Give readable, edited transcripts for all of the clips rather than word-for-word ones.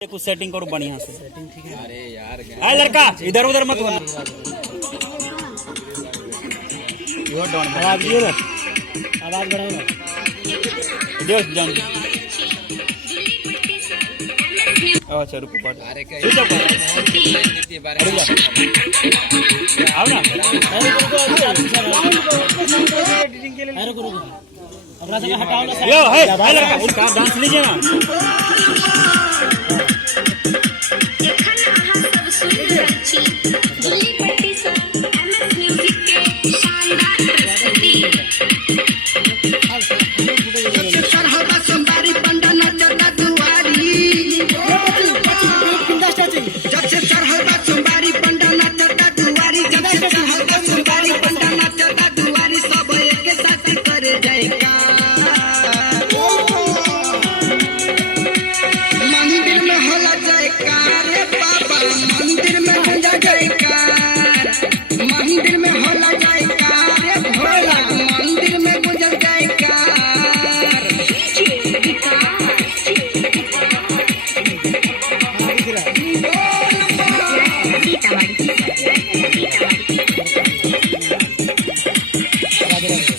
कुछ सेटिंग करो बढ़िया से। सेटिंग ठीक है। अरे यार आए लड़का इधर उधर मत होना। आवाज दियो ना, आवाज बढ़ाओ ना। दियो जान। अच्छा रुको पाट। अरे क्या आओ ना। अरे रुको अपना से हटाओ ना। यो है लड़का उसका डांस लीजिए ना।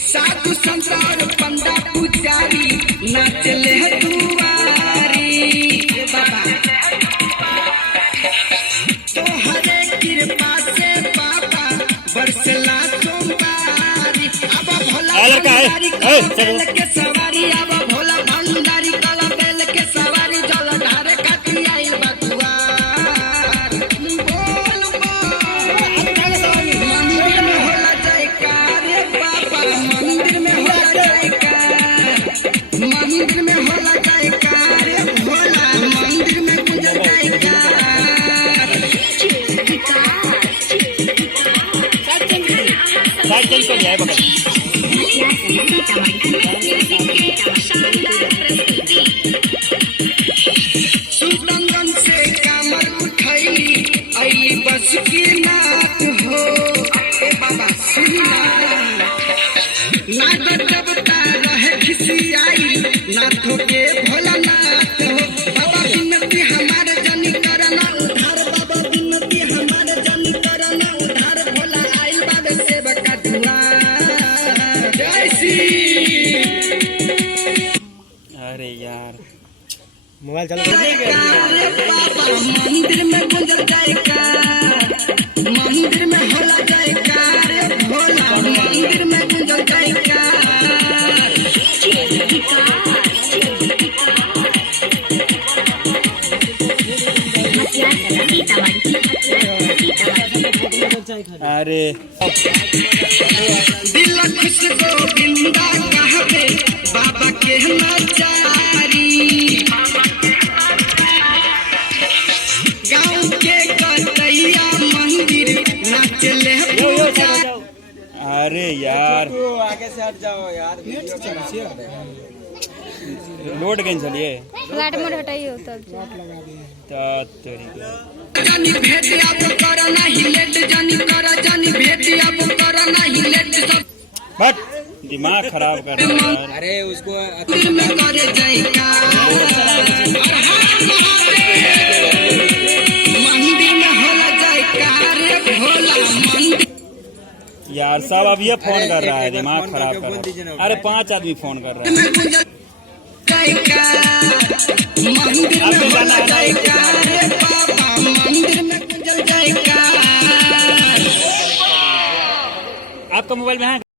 साधु संसार पंडा पुजारी नाचले दुआरी बाबा तो हरे कृपा से बाबा बरसला सोमवारी अब भोला भंडारी बेल के सवारी अब भोला भंडारी कला बेल के सवारी जल ढारे काटी आइल बतुआर बोल मंदिर में होला जयकार बाबा मंदिर में होला जयकार मंदिर में होला जयकार भोला मंदिर में गुंजल जयकार साइकिल को जाए बगल सुल्तानगंज से कामर उठैली अइली बस की नाथ हो ए बाबा सुनना नाथ देवता रहे खिसियाई नाथों के भोलानाथ हो बाबा विनती हमारे जनी करना उधार बाबा विनती हमारे जनी करना उधार भोला आइल बाबे सेवका दुआर जय श्री। अरे यार मोबाइल चला मंदिर में गुंजल जयकार मंदिर में होला जयकार भोला मंदिर में गुंजल जयकार अरे दिल खुश गोविंदा कहबे बाबा के नचारी गाँव के कतैया मंदिर नाचले अरे यार आगे से हट जाओ यार। लोड कैंसिल ये फ्लैट मोड हटाइए तब जानी भेट अब कर नहीं लेट जानी कर जानी भेट अब कर नहीं लेट सब बट दिमाग खराब कर रहा है यार। अरे उसको दिल में करे जयकार मंदिर में होला जयकार भोला मंदिर यार सब अब ये फोन कर रहा है, दिमाग खराब कर रहा है। अरे 5 आदमी फोन कर रहा है। में गुंजल जयकार मंदिर में होला जयकार बाबा मंदिर में गुंजल जयकार। आपका मोबाइल में है?